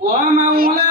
ومولانا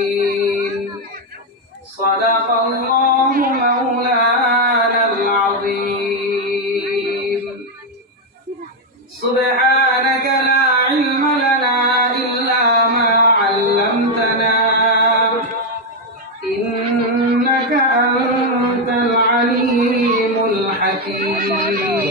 الصابرين صدق الله مولانا العظيم سبحانك لا علم لنا إلا ما علمتنا إنك أنت العليم الحكيم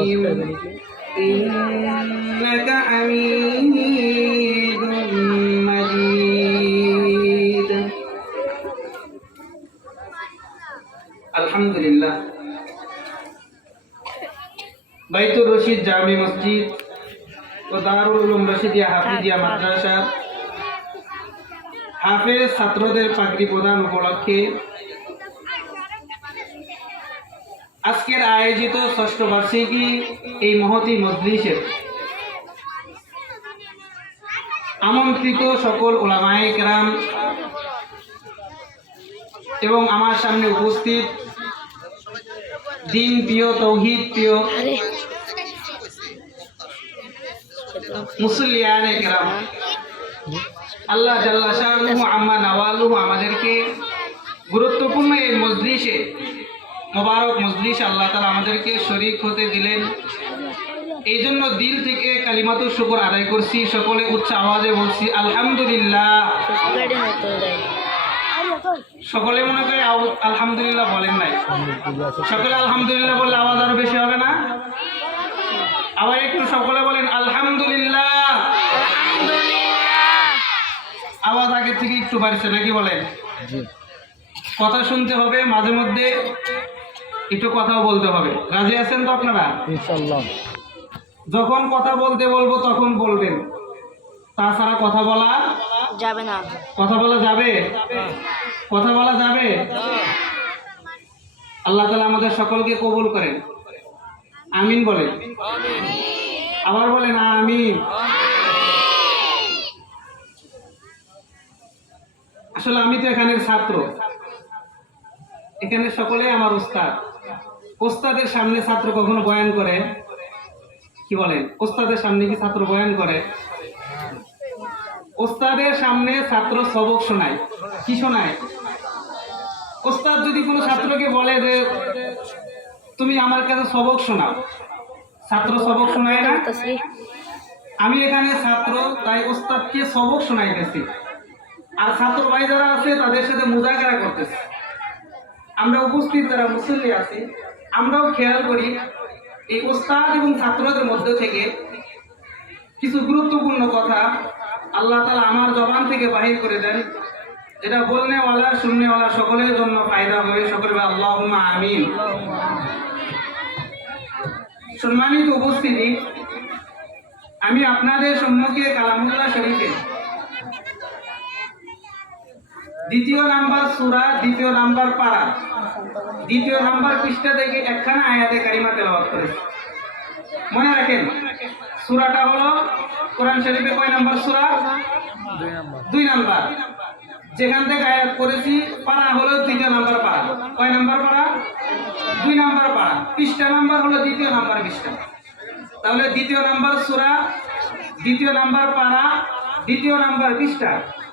إبراهيم إنك حميد مجيد আলহামদুলিল্লাহ বাইতুর রশিদ জামি মসজিদ ও দারুল উলুম রশিদিয়া হাফিজিয়া মাদ্রাসা হাফেজ ছাত্রদের পাগড়ি প্রদান উপলক্ষে আজকের আয়োজিত ষষ্ঠ বার্ষিকী এই মহতি মজলিসের আমন্ত্রিত সকল ওলামায়ে কেরাম এবং আমার সামনে উপস্থিত দিন প্রিয়, তৌহিদ প্রিয় মুসলিয়ানে কেরাম। আল্লাহ জাল্লা শাহরুহু আম্মা নওয়ালুহু আমাদেরকে গুরুত্বপূর্ণ এই মজলিসে মোবারক মজলিস আল্লাহ তালা আমাদেরকে শরিক হতে দিলেন। এই জন্য দিল থেকে কালিমাতুর শুকর আদায় করছি সকলে উচ্চ আওয়াজে বলছি আলহামদুলিল্লাহ। সকলে মনে করে আউ- আলহামদুলিল্লাহ বলেন নাই। সকলে আলহামদুলিল্লাহ বললে আওয়াজ আরও বেশি হবে না? আবার একটু সকলে বলেন আলহামদুলিল্লাহ। আওয়াজ আগে থেকে একটু বাড়ছে নাকি বলেন? কথা শুনতে হবে মাঝে মধ্যে। একটু কথা বলতে হবে। রাজি আছেন তো আপনারা? যখন কথা বলতে বলব তখন বলবেন। তাছাড়া কথা বলা যাবে না। কথা বলা যাবে? কথা বলা যাবে? আল্লাহ তালা আমাদের সকলকে কবুল করেন। আমিন বলেন। আবার বলেন আমিন। আসলে আমি তো এখানের ছাত্র। এখানে সকলেই আমার উস্তাদ। ওস্তাদের সামনে ছাত্র কখনো বয়ান করে? কি বলেন? ওস্তাদের সামনে কি ছাত্র বয়ান করে? ওস্তাদের সামনে ছাত্র সবক শোনায়। কি শোনায়? ওস্তাদ যদি কোনো ছাত্রকে বলে যে, তুমি আমার কাছে সবক শোনাও। ছাত্র সবক শোনায় না? আমি এখানে ছাত্র, তাই ওস্তাদকে সবক শোনাইতেছি। আর ছাত্র ভাই যারা আছে, তাদের সাথে মুজাকারা করতেছে। আমরা উপস্থিত যারা মুসল্লি আছি আমরাও খেয়াল করি এই ওস্তাদ এবং ছাত্রদের মধ্যে থেকে কিছু গুরুত্বপূর্ণ কথা আল্লাহ তালা আমার জবান থেকে বাহির করে দেন। যেটা বলনেওয়ালা, শুননেওয়ালা সকলের জন্য ফায়দা হবে। সকলে আল্লাহ আমিন। সম্মানিত উপস্থিতি, আমি আপনাদের সম্মুখে কালামুল্লাহ শরীফে দ্বিতীয় নাম্বার সুরা, দ্বিতীয় নাম্বার পারা দ্বিতীয় নাম্বার পৃষ্ঠা থেকে একখানা আয়াতে কারিমা তেলাওয়াত করেছি। মনে রাখেন সুরাটা হলো কোরআন শরীফে কয় নাম্বার সুরা? দুই নাম্বার। যেখান থেকে আয়াত করেছি পারা হলো দ্বিতীয় নাম্বার পারা কয় নাম্বার পারা দুই নাম্বার পারা পৃষ্ঠা নাম্বার হলো দ্বিতীয় নাম্বার পৃষ্ঠা। তাহলে দ্বিতীয় নাম্বার সুরা দ্বিতীয় নাম্বার পারা দ্বিতীয় নাম্বার পৃষ্ঠা।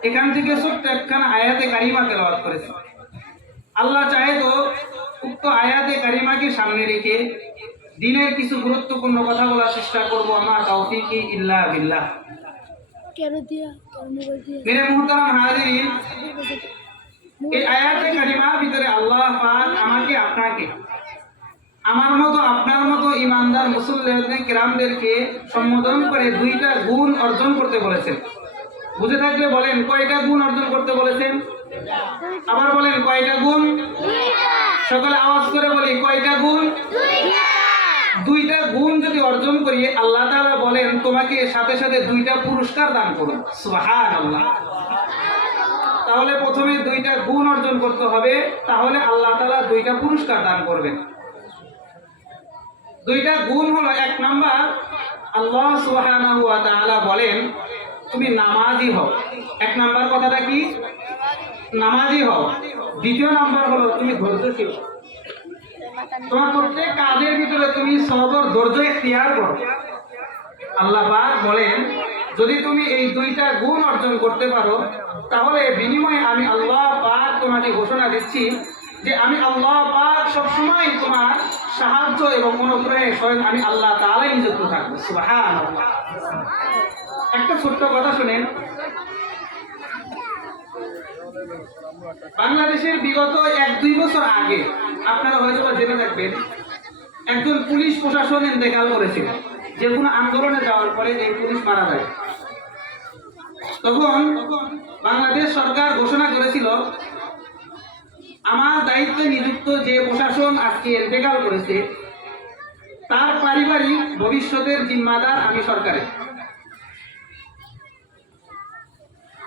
এখান থেকে ছোট্ট একখানা আয়াতে কারিমা তেলাওয়াত করেছে। আল্লাহ চাহে তো উক্ত আয়াতে কারিমাকে সামনে রেখে দিনের কিছু গুরুত্বপূর্ণ কথা বলার চেষ্টা করব। আমার তৌফিকি ইল্লা বিল্লাহ। মেরে মুহতারাম এই আয়াতে কারিমার ভিতরে আল্লাহ পাক আমাকে আপনাকে আমার মতো আপনার মতো ইমানদার মুসল্লিদের কিরামদেরকে সম্বোধন করে দুইটা গুণ অর্জন করতে বলেছেন। বুঝে থাকলে বলেন কয়টা গুণ অর্জন করতে বলেছেন? আবার বলেন কয়টা গুণ? সকলে আওয়াজ করে বলি কয়টা গুণ? দুইটা গুণ যদি অর্জন করি আল্লাহ তাআলা বলেন তোমাকে সাথে সাথে দুইটা পুরস্কার দান করুন। সুবহানাল্লাহ। তাহলে প্রথমে দুইটা গুণ অর্জন করতে হবে তাহলে আল্লাহ তাআলা দুইটা পুরস্কার দান করবেন। দুইটা গুণ হলো এক নাম্বার আল্লাহ সুবহানাহু ওয়া তাআলা বলেন তুমি নামাজি হও। এক নাম্বার কথাটা কি? নামাজি হও। দ্বিতীয় নাম্বার হলো তুমি ধৈর্যশীল। তোমার প্রত্যেক কাজের ভিতরে তুমি সবর ধৈর্য এখতিয়ার করো। আল্লাহ পাক বলেন যদি তুমি এই দুইটা গুণ অর্জন করতে পারো তাহলে বিনিময়ে আমি আল্লাহ পাক তোমাকে ঘোষণা দিচ্ছি যে আমি আল্লাহ পাক সবসময় তোমার সাহায্য এবং অনুগ্রহে স্বয়ং আমি আল্লাহ তাআলাই নিযুক্ত থাকব। একটা ছোট্ট কথা শুনেন বাংলাদেশের বিগত এক দুই বছর আগে আপনারা হয়তো বা জেনে থাকবেন, একজন পুলিশ প্রশাসন ইন্তেকাল করেছিল। যে কোনো আন্দোলনে যাওয়ার পরে এই পুলিশ মারা যায়। তখন বাংলাদেশ সরকার ঘোষণা করেছিল, আমার দায়িত্বে নিযুক্ত যে প্রশাসন আজকে ইন্তেকাল করেছে, তার পারিবারিক ভবিষ্যতের জিম্মাদার আমি সরকারের।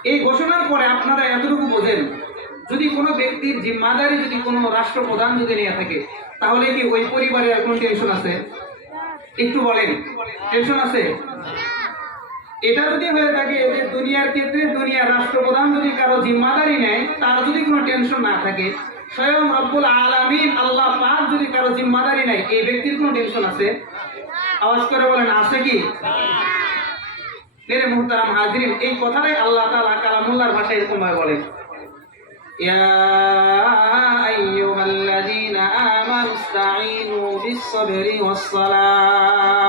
এই ঘোষণার পরে আপনারা এতটুকু বোঝেন, যদি কোনো ব্যক্তির জিম্মাদারি যদি কোনো রাষ্ট্রপ্রধান যদি নিয়ে থাকে, তাহলে কি ওই পরিবারের কোনো টেনশন আছে? একটু বলেন টেনশন আছে? এটা যদি হয়ে থাকে যে দুনিয়ার ক্ষেত্রে দুনিয়ার রাষ্ট্রপ্রধান যদি কারও জিম্মাদারি নেয়, তার যদি কোনো টেনশন না থাকে, স্বয়ং রব্বুল আলামিন আল্লাহ পাক যদি কারও জিম্মাদারি নেয়, এই ব্যক্তির কোনো টেনশন আছে? আওয়াজ করে বলেন, আছে কি? মেরে মুহতারাম হাজরিন, এই কথাটাই আল্লাহ তালা কালামুল্লার ভাষায় এরকমভাবে বলেন। ইয়া আমানু বিস-সাবরি ওয়াস-সালাহ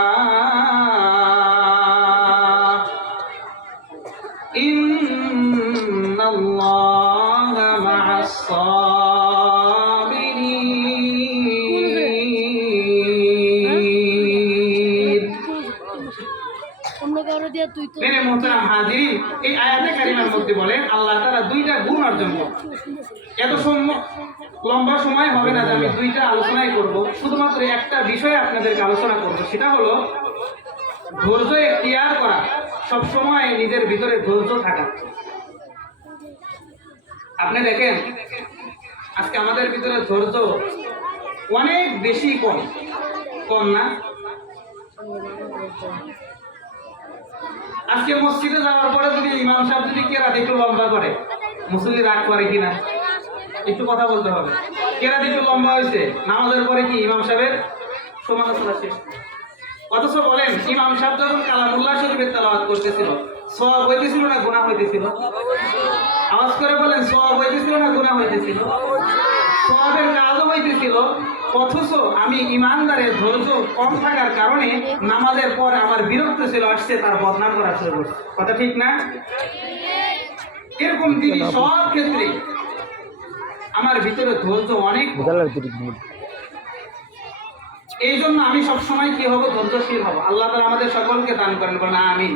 মধ্যে বলেন আল্লাহ তারা দুইটা গুণ অর্জন করবে। এত লম্বা সময় হবে না যে আমি দুইটা আলোচনাই করব। শুধুমাত্র একটা বিষয়ে আপনাদেরকে আলোচনা করব, সেটা হলো ধৈর্য এখতিয়ার করা। সব সময় নিজের ভিতরে ধৈর্য থাকা। আপনি দেখেন, আজকে আমাদের ভিতরে ধৈর্য অনেক বেশি কম। কম না? আজকে মসজিদে যাওয়ার পরে যদি ইমাম সাহেব যদি কেরাত একটু লম্বা করে, মুসল্লি রাগ করে কিনা? একটু কথা বলতে হবে। কেরাত একটু লম্বা হয়েছে? নামাজের পরে কি ইমাম সাহেবের সমালোচনা শেষ? অথচ বলেন, ইমাম সাহেব যখন কালামুল্লাহ শরীফের তেলাওয়াত করতেছিল সব হইতেছিল না গুনাহ হইতেছিল? আওয়াজ করে বলেন সব হইতেছিল না গুনাহ হইতেছিল? সওয়াবের কাজও হইতেছিল। অথচ আমি ইমানদারের ধৈর্য কম থাকার কারণে নামাজের পরে আমার বিরক্ত ছিল আসছে তার বদনাম করা শুরু করছে। কথা ঠিক না? এরকম তিনি সব ক্ষেত্রে আমার ভিতরে ধৈর্য অনেক এই জন্য আমি সবসময় কি হব? ধৈর্যশীল হব। আল্লাহ তালা আমাদের সকলকে দান করেন বলেন আমি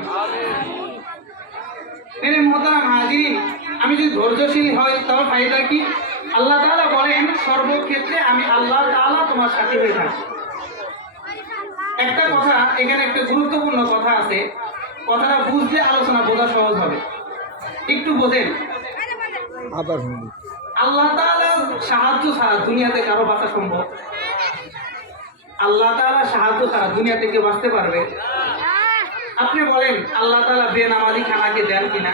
মেরে মোহতারাম হাজির আমি যদি ধৈর্যশীল হই তাহলে ফায়দা কি? আল্লাহ তালা বলেন সর্বক্ষেত্রে আমি আল্লাহ তাআলা তোমার সাথে হয়ে থাকি। একটা কথা এখানে একটা গুরুত্বপূর্ণ কথা আছে। কথাটা বুঝলে আলোচনা বোঝা সহজ হবে। একটু বোঝেন। আবার আল্লাহ তাআলা সাহায্য ছাড়া দুনিয়াতে কারও বাঁচা সম্ভব? আল্লাহ তাআলা সাহায্য ছাড়া দুনিয়াতে কেউ বাঁচতে পারবে? আপনি বলেন আল্লাহ তাআলা বেনামাজি খানাকে দেন কিনা?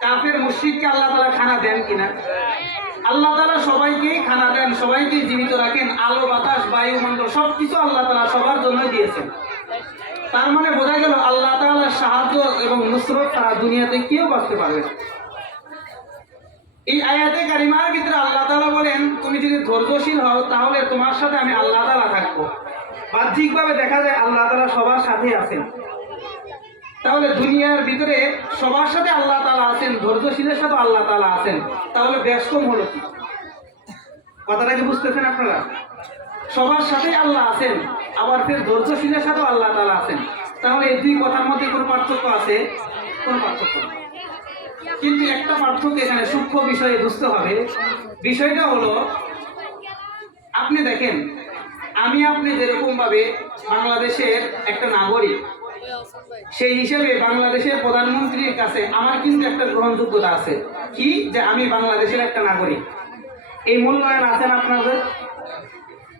কাফের মুশরিককে আল্লাহ তাআলা খানা দেন কিনা? আল্লাহ তাআলা সবাইকে খানা দেন, সবাইকে জীবিত রাখেন, আলো, বাতাস বায়ুমণ্ডল সবকিছু আল্লাহ তাআলা সবার জন্য দিয়েছেন। তার মানে বোঝা গেল আল্লাহ তাআলার সাহায্য এবং নুসরত ছাড়া দুনিয়াতে কেউ বাঁচতে পারবে এই আয়াতে কারিমার ভিতরে আল্লাহ তালা বলেন, তুমি যদি ধৈর্যশীল হও, তাহলে তোমার সাথে আমি আল্লাহ তালা থাকব। বাহ্যিকভাবে দেখা যায় আল্লাহ তালা সবার সাথে আছেন। তাহলে দুনিয়ার ভিতরে সবার সাথে আল্লাহ তালা আছেন, ধৈর্যশীলের সাথে আল্লাহ তালা আছেন। তাহলে কম হলো কি? কথাটা কি বুঝতেছেন আপনারা? সবার সাথে আল্লাহ আছেন, আবার ফের ধৈর্যশীলের সাথেও আল্লাহ তালা আছেন। তাহলে এই দুই কথার মধ্যে কোনো পার্থক্য আছে? কোনো পার্থক্য কিন্তু একটা পার্থক্য এখানে সূক্ষ্ম বিষয়ে বুঝতে হবে। বিষয়টা হলো, আপনি দেখেন, আমি আপনি যেরকমভাবে বাংলাদেশের একটা নাগরিক সেই হিসেবে বাংলাদেশের প্রধানমন্ত্রীর কাছে আমার কিন্তু একটা গ্রহণযোগ্যতা আছে। কি? যে আমি বাংলাদেশের একটা নাগরিক। এই মূল্যায়ন আছেন আপনাদের?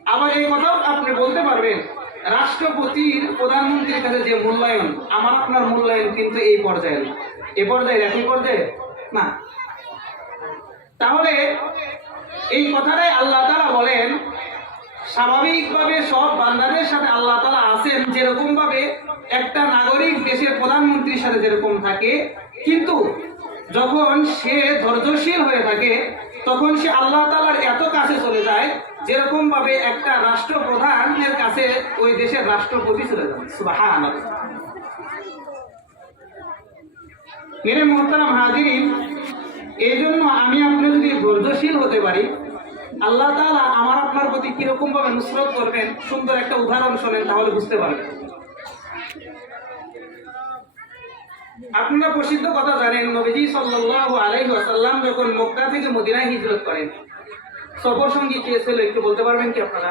আবার এই কথাও আপনি বলতে পারবেন, রাষ্ট্রপতির প্রধানমন্ত্রীর কাছে যে মূল্যায়ন, আমার আপনার মূল্যায়ন কিন্তু এই পর্যায়ে না। এ পর্যায়ে একই পর্যায়ে? না। তাহলে এই কথাটাই আল্লাহ তাআলা বলেন, স্বাভাবিকভাবে সব বান্দাদের সাথে আল্লাহ তাআলা আছেন যেরকম ভাবে একটা নাগরিক দেশের প্রধানমন্ত্রীর সাথে যেরকম থাকে, কিন্তু যখন সে ধৈর্যশীল হয়ে থাকে, তখন সে আল্লাহ তাআলার এত কাছে চলে যায় যেরকম ভাবে একটা রাষ্ট্রপ্রধানের কাছে ওই দেশের রাষ্ট্রপতি চলে যায় মেরে মোহতারাম হাজিরিন এই জন্য আমি আপনি যদি ধৈর্যশীল হতে পারি, আল্লাহ তালা আমার আপনার প্রতি কীরকম ভাবে নুসরত করবেন, সুন্দর একটা উদাহরণ শোনেন, তাহলে বুঝতে পারবেন। আপনারা প্রসিদ্ধ কথা জানেন, নবীজি সাল্লাল্লাহু আলাইহি ওয়াসাল্লাম যখন মক্কা থেকে মদিনায় হিজরত করেন, সফর সঙ্গী কে ছিল একটু বলতে পারবেন কি আপনারা?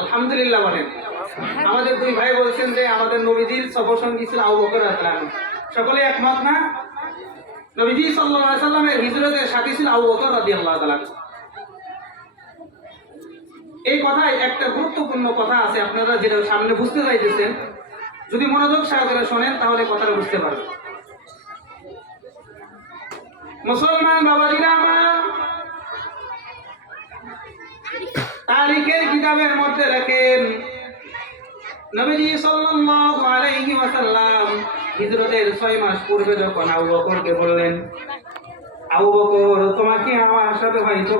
আলহামদুলিল্লাহ বলেন। আমাদের দুই ভাই বলছেন যে আমাদের নবীজির সফর সঙ্গী ছিল আবু বকর রাদিয়াল্লাহু সকলে একমত না? নবীজি সাল্লাল্লাহু আলাইহি সাল্লামের হিজরতের সাথী ছিল আবু বকর রাদিয়াল্লাহু তাআলা। এই কথায় একটা গুরুত্বপূর্ণ কথা আছে, আপনারা যেটা সামনে বুঝতে চাইতেছেন, যদি মনোযোগ সহকারে শোনেন, তাহলে কথাটা বুঝতে পারবেন। মুসলমান বাবাজিরা আমার তারিখের কিতাবের মধ্যে লেখেন, নবীজি সাল্লাল্লাহু আলাইহি ওয়াসাল্লাম হিজরতের 6 মাস পূর্বে যখন আবু বকরকে বললেন, আবু বকর, তোমাকে আমার সাথে হয়তো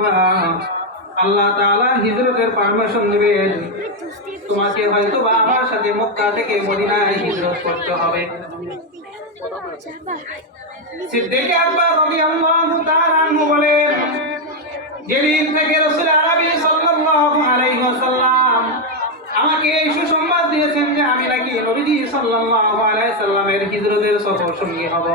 আল্লাহ তাআলা হিজরতের পারমিশন দিবেন তোমাকে হয়তো বা আমার সাথে মক্কা থেকে মদিনায় হিজরত করতে হবে। সিদ্দিক আকবর রাদিয়াল্লাহু তাআলা আনহু বলেন, যেদিন থেকে রাসূল আরবি সাল্লাল্লাহু আলাইহি ওয়াসাল্লাম আমাকে এই সুসংবাদ দিয়েছেন যে আমি নাকি নবীজি সাল্লাল্লাহু আলাইহি সাল্লামের হিজরতের সফর সঙ্গী হব।